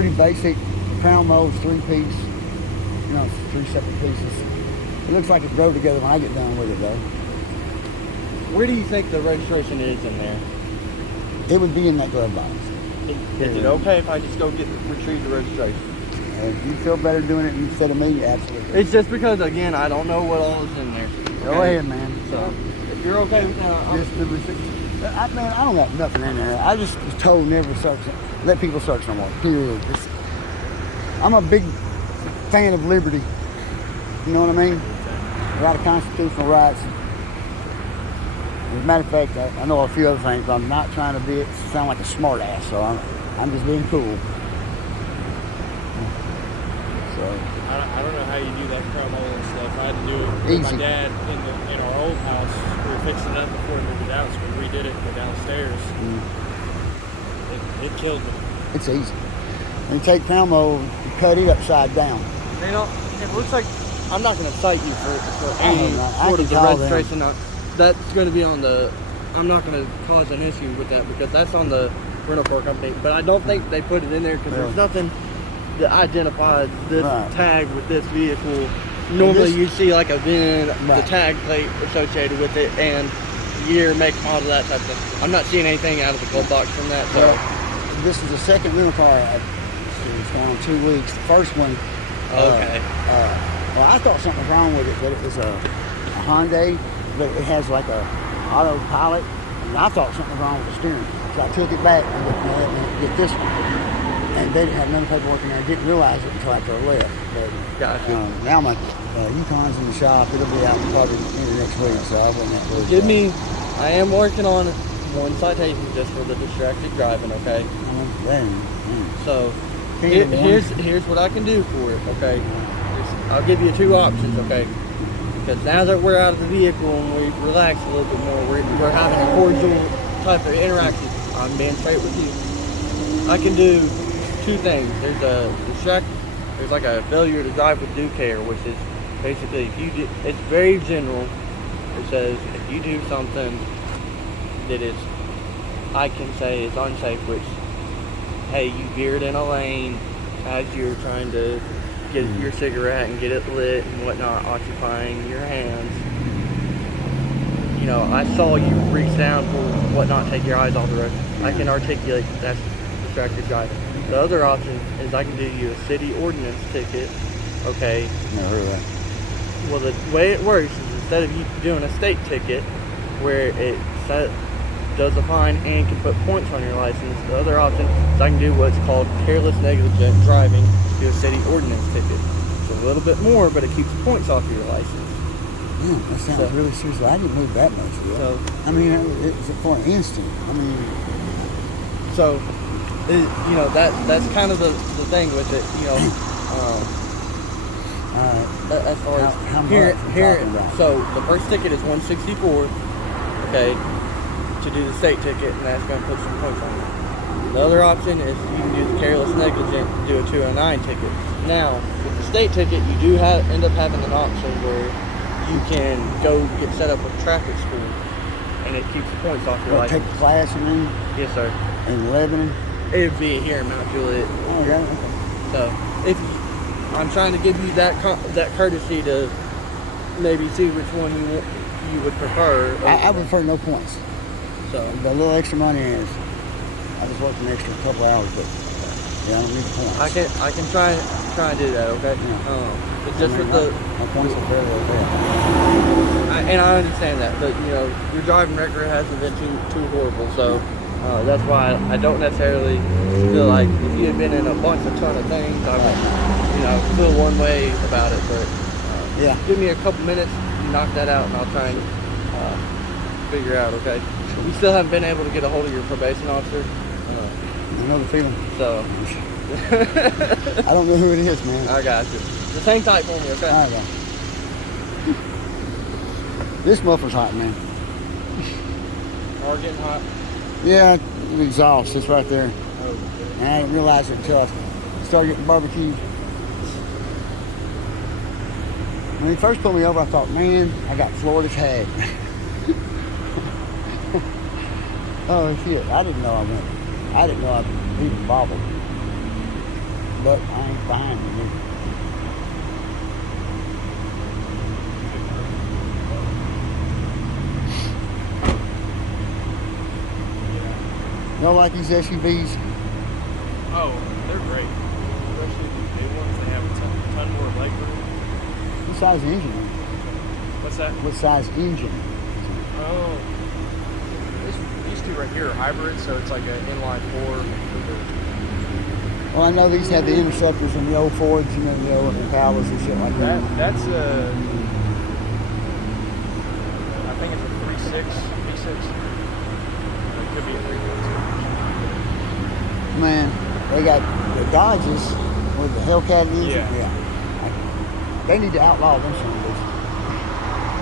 pretty basic. The crown mold's 3-piece. You know, it's 3 separate pieces. It looks like it drove together when I get done with it, though. Where do you think the registration is in there? It would be in that glove box. Is it okay if I just go retrieve the registration? If you feel better doing it instead of me, absolutely. It's just because, again, I don't know what all is in there. Go ahead, man. So, if you're okay with that, Just the receipt. Man, I don't got nothing in there. I just was told never to search it. Let people search no more. Period. I'm a big fan of liberty. You know what I mean? A lot of constitutional rights. As a matter of fact, I know a few other things, but I'm not trying to sound like a smart ass, so I'm just being cool. So I don't know how you do that chrome hole and stuff. I had to do it with my dad in our old house. We were fixing it up before we moved out, so we redid it and go downstairs. It killed me. It's easy. When you take crown mold, you cut it upside down. You know, it looks like I'm not going to cite you for any sort of the registration. That's going to be on the. I'm not going to cause an issue with that because that's on the rental car company. But I don't think they put it in there because there's nothing that identifies this tag with this vehicle. Normally you see like a VIN, the tag plate associated with it, and year, make, model, that type of thing. I'm not seeing anything out of the glove box from that. So this is the second rental car. It's gone 2 weeks. The first one. Okay. Well, I thought something was wrong with it, but it was a Hyundai, but it has like a autopilot, and I thought something was wrong with the steering. So I took it back and get this one. And they didn't have none of the paperwork in there. I didn't realize it until after I left. But gotcha. Now my Yukon's in the shop. It'll be out probably in the next week, so I'll bring that. Give me. I am working on one citation just for the distracted driving. Okay. So here's what I can do for it. Okay. I'll give you 2 options. Okay. Because now that we're out of the vehicle and we've relaxed a little bit more, we're having a cordial type of interaction. I'm being straight with you. I can do 2 things. There's like a failure to drive with due care, which is basically it's very general. It says if you do something that is, I can say is unsafe, which, hey, you veered in a lane as you're trying to get your cigarette and get it lit and whatnot, occupying your hands. You know, I saw you reach down for whatnot, take your eyes off the road. I can articulate that's distracted driving. The other option is I can do you a city ordinance ticket, okay? Never heard of that. Well, the way it works is instead of you doing a state ticket where it does a fine and can put points on your license, the other option is I can do what's called careless negligent driving, do a city ordinance ticket. It's a little bit more, but it keeps points off your license. Yeah, that sounds really serious. I didn't move that much, really. So, I mean, it's for an instant. I mean, so. You know, that's kind of the thing with it, you know. As far as here, so the first ticket is $164, okay, to do the state ticket, and that's going to put some points on it. The other option is you can do the careless negligent and do a 209 ticket. Now, with the state ticket, you do end up having an option where you can go get set up with traffic school, and it keeps points off your license. Take the class, you mean? Yes, sir. In Lebanon? It'd be here in Mount Juliet. Oh, yeah. So, if I'm trying to give you that courtesy to maybe see which one you would prefer. I would prefer no points. So the little extra money is. I was working an extra couple hours, but yeah, I don't need the points. I can try and do that. Okay. Yeah. It's just with my points are very bad. And I understand that, but you know your driving record hasn't been too horrible, so. That's why I don't necessarily feel like if you had been in a ton of things, I would, feel one way about it. But give me a couple minutes, knock that out, and I'll try and figure out. Okay, we still haven't been able to get a hold of your probation officer. I know the feeling. So I don't know who it is, man. I got you. Just hang tight for me, okay? All right. This muffler's hot, man. Are getting hot. Yeah, the exhaust, it's right there. Oh, and I didn't realize it until I started getting barbecued. When he first pulled me over, I thought, man, I got Florida tag. Oh, shit, I didn't know I even bobbled. but I ain't buying it. Y'all like these SUVs? Oh, they're great. Especially the new ones. They have a ton more legroom. What size engine? What's that? What size engine? Oh, these two right here are hybrids, so it's like an inline four. Well, I know these have the interceptors and the old Fords, you know, the old Impalas and shit like that. That's a, I think it's a 3.6 V6. It could be a 3.2. Man, they got the Dodges with the Hellcat engine. Yeah. They need to outlaw them some of this.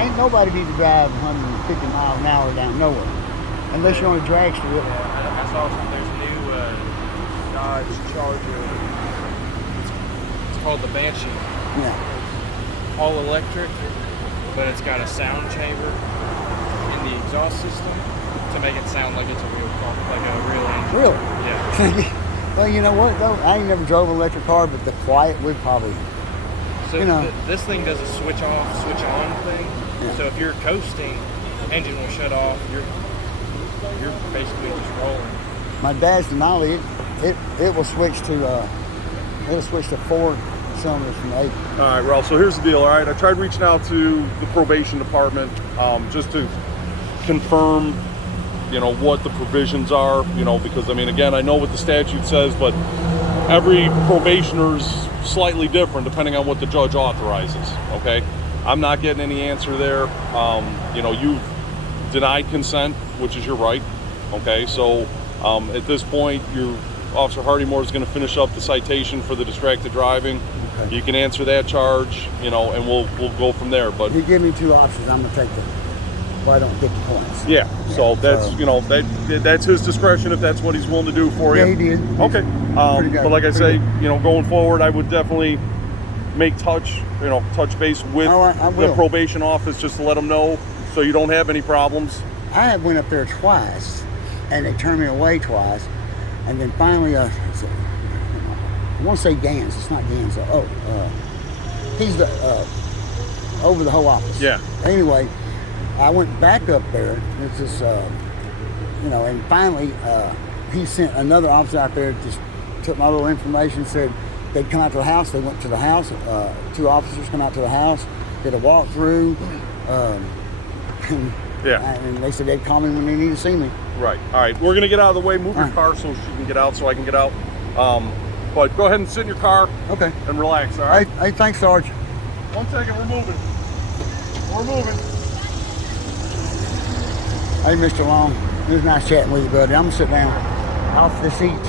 Ain't nobody need to drive 150 miles an hour down nowhere. Unless you're on a drag strip. Yeah, I saw there's a new Dodge Charger. It's called the Banshee. Yeah. All electric, but it's got a sound chamber in the exhaust system to make it sound like it's a real car, like a real engine. Really? Yeah. Well, you know what though? I ain't never drove an electric car, but the quiet would probably. So you know. This thing does a switch off, switch on thing. Yeah. So if you're coasting, engine will shut off. You're basically just rolling. My dad's Denali, it will switch to it'll switch to 4 cylinders from 8. All right, Ralph, so here's the deal, all right? I tried reaching out to the probation department just to confirm, you know, what the provisions are, you know, because, I mean, again, I know what the statute says, but every probationer's slightly different depending on what the judge authorizes, okay? I'm not getting any answer there. You know, you've denied consent, which is your right, okay? So at this point, Officer Hardymore is going to finish up the citation for the distracted driving. Okay. You can answer that charge, you know, and we'll go from there. But you give me 2 options, I'm gonna take I don't get the points. Yeah. So that's you know that's his discretion if that's what he's willing to do for you. Yeah, he did. Okay. But like I say, you know, going forward, I would definitely make touch base with the probation office just to let them know so you don't have any problems. I have went up there twice, and they turned me away twice. And then finally, I want to say Gans. It's not Gans. He's the over the whole office. Yeah. Anyway, I went back up there. It's just, and finally, he sent another officer out there. Just took my little information. Said they'd come out to the house. They went to the house. 2 officers come out to the house. Did a walkthrough. And they said they'd call me when they need to see me. Right. All right. We're going to get out of the way. Move your car so she can get out, so I can get out. But go ahead and sit in your car. Okay. And relax, all right? Hey, thanks, Sarge. 1 second. We're moving. We're moving. Hey, Mr. Long. It was nice chatting with you, buddy. I'm going to sit down off the seat.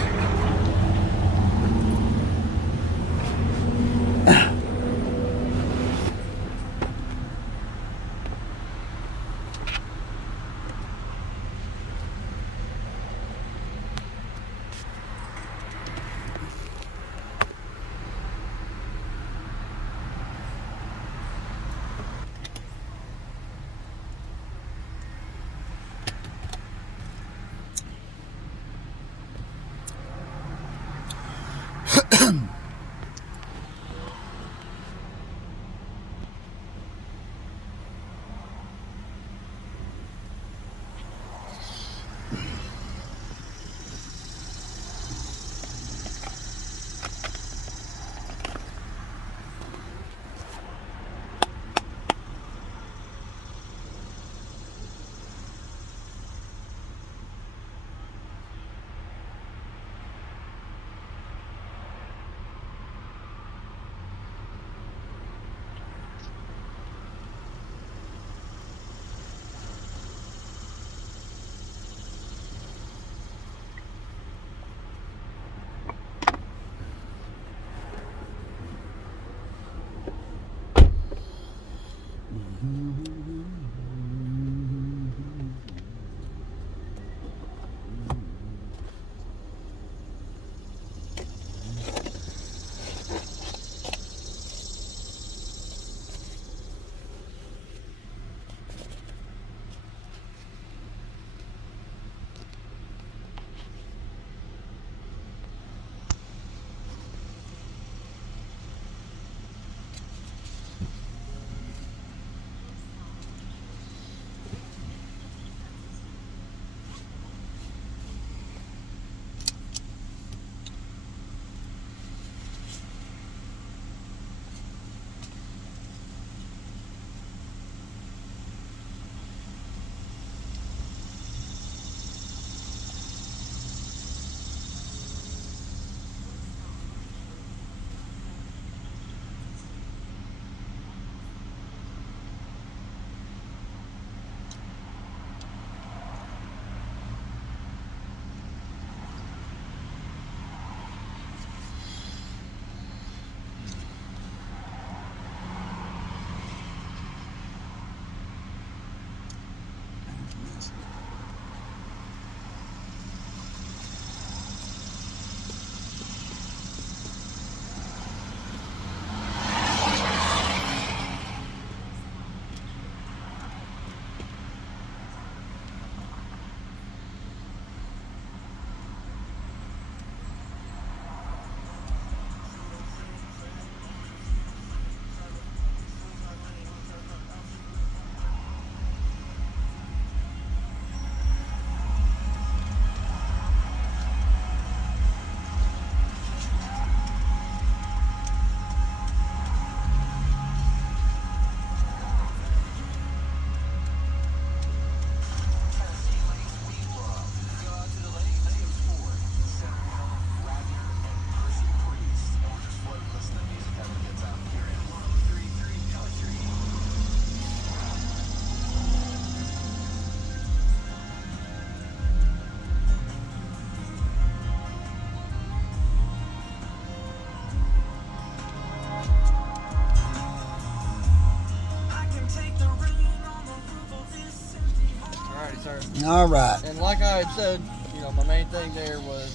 sir. All right. And like I had said, you know, my main thing there was,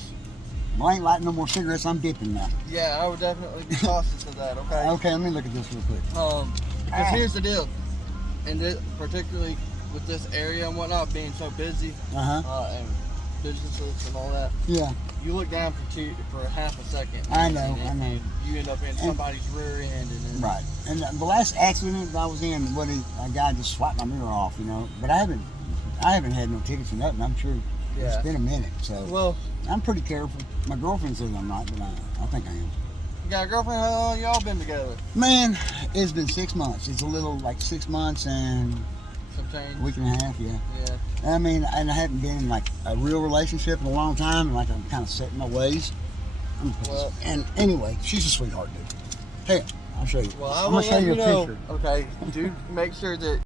Well, I ain't lighting no more cigarettes. I'm dipping now. yeah, I would definitely be cautious of that, okay? Okay, let me look at this real quick. Because here's the deal, and particularly with this area and whatnot being so busy, and businesses and all that, Yeah. you look down for a half a second. I know. You end up in somebody's rear end, and then, Right. And the last accident I was in, a guy just swiped my mirror off, you know. But I haven't had no tickets or nothing. I'm sure Yeah. it's been a minute, so Well, I'm pretty careful. My girlfriend says I'm not, but I think I am. you got a girlfriend? How long y'all been together? Man, it's been 6 months. It's a little like 6 months and Some change. a week and a half, yeah. Yeah. I mean, and I haven't been in like a real relationship in a long time, and like I'm kind of set in my ways. Well- And anyway, she's a sweetheart, dude. Hey, I'll show you. Well, I'm gonna show you a picture. Okay, dude, make sure that